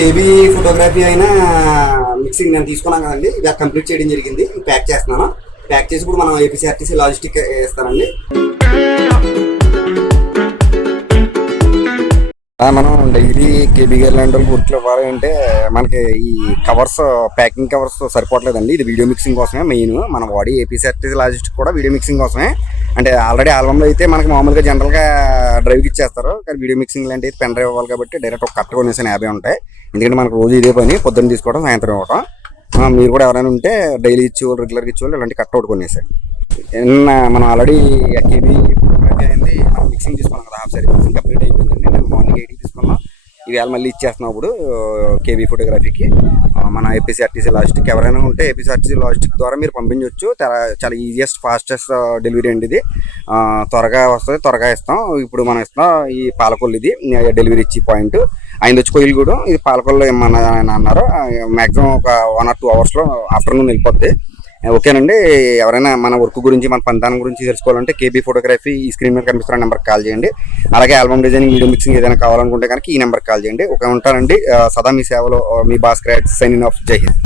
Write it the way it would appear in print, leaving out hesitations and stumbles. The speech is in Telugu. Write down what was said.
కేబీ ఫోటోగ్రఫీ అయినా మిక్సింగ్ నేను తీసుకున్నాను కదండి, ఇది కంప్లీట్ చేయడం జరిగింది. ప్యాక్ చేస్తున్నాను. ప్యాక్ చేసి ఇప్పుడు మనం ఏపీసీఆర్టీసీ లాజిస్టిక్ ఇస్తానండి. మనం డైలీ కేబీ గారు లాంటి వాళ్ళు గుర్తులు ఇవ్వాలి అంటే మనకి ఈ కవర్స్, ప్యాకింగ్ కవర్స్ సరిపోవట్లేదండి. ఇది వీడియో మిక్సింగ్ కోసమే మెయిన్. మన బాడీ ఏపీసీఆర్టీసీ లాజిస్టిక్ కూడా వీడియో మిక్సింగ్ కోసమే. అంటే ఆల్రెడీ ఆల్బంలో అయితే మనకి మామూలుగా జనరల్గా డ్రైవ్కి ఇచ్చేస్తారు, కానీ వీడియో మిక్సింగ్ లాంటి అయితే పెన్ డ్రైవ్ అవ్వాలి కాబట్టి డైరెక్ట్ ఒక కట్ట కొనేసాను 50 ఉంటాయి. ఎందుకంటే మనకు రోజు ఇదే పని, పొద్దున్న తీసుకోవడం సాయంత్రం ఇవ్వడం. మీరు కూడా ఎవరైనా ఉంటే డైలీ ఇచ్చేవాళ్ళు, రెగ్యులర్గా ఇచ్చేవాళ్ళు ఇలాంటి కట్ అవుట్ కొనేసారు. మనం ఆల్రెడీ కేబీ ఫోటోగ్రఫీ అయింది, మనం మిక్సింగ్ తీసుకున్నాం కదా, హాఫ్ సారీ మిక్సింగ్ కంప్లీట్ అయిపోయిందండి. నేను మార్నింగ్ 8కి తీసుకున్నాం. ఈవేళ మళ్ళీ ఇచ్చేస్తున్నాం ఇప్పుడు కేబీ ఫోటోగ్రఫీకి. మన ఏపీసీఆర్టీసీ లాజిస్టిక్ ఎవరైనా ఉంటే ఏపీసీఆర్టీసీ లాజిస్టిక్ ద్వారా మీరు పంపించవచ్చు. చాలా ఈజియెస్ట్ ఫాస్టెస్ట్ డెలివరీ అండి ఇది. త్వరగా వస్తుంది, త్వరగా ఇస్తాం. ఇప్పుడు మనం ఇస్తాం ఈ పాలకొల్లు, ఇది డెలివరీ ఇచ్చే పాయింట్. ఆయన వచ్చి కోయిలగూడెం, ఇది పాలకొల్లు ఇమ్మని అన్నారు. మ్యాక్సిమం ఒక 1 or 2 అవర్స్లో ఆఫ్టర్నూన్ వెళ్ళిపోద్ది. ఓకేనండి. ఎవరైనా మన వర్క్ గురించి, మన పంతానం గురించి తెలుసుకోవాలంటే కేబీ ఫోటోగ్రఫీ ఈ స్క్రీన్ మీద కనిపిస్తున్న నెంబర్కి కాల్ చేయండి. అలాగే ఆల్బమ్ డిజైనింగ్, వీడియో మిక్సింగ్ ఏదైనా కావాలనుకుంటే కనుక ఈ నెంబర్కి కాల్ చేయండి. ఓకే, ఉంటానండి. సదా మీ సేవలో మీ భాస్కర్ సైనింగ్ ఆఫ్. జై హింద్.